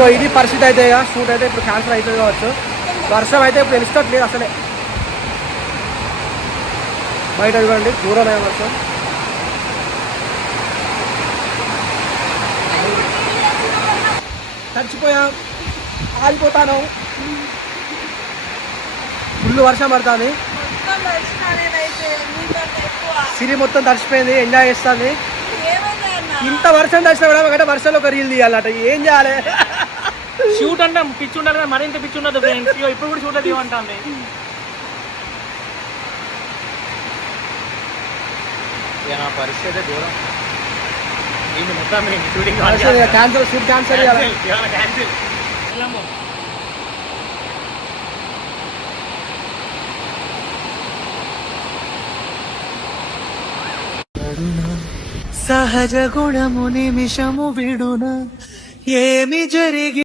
So ఇది పరిస్థితి అయితే షూట్ అయితే ఇప్పుడు క్యాన్సిల్ అవుతుంది కావచ్చు. వర్షం అయితే ఇప్పుడు తెలుస్తట్లేదు అసలే. బయట ఇవ్వండి దూరమే వర్షం. తడిచిపోయాం, ఆగిపోతాను. ఫుల్ వర్షం పడుతుంది. సిరి మొత్తం తడిచిపోయింది, ఎంజాయ్ చేస్తుంది. ఇంత వర్షం తడిచినా కూడా ఒకటే వర్షంలో ఒక రీల్ తీయాలన్నట. ఏం చేయాలి? షూట్ అంటే పిచ్చి ఉండాలి కదా, మరింత పిచ్చి ఉండదు ఫ్రెండ్స్. ఇప్పుడు కూడా షూట్ తీయమంటాను. నా పరిస్థితి దూరం మొత్తం షూటింగ్ క్యాన్సల్, షూట్ క్యాన్సల్ చేయాలి. సహజ గుణము నిమిషము విడున ఏమి జరిగి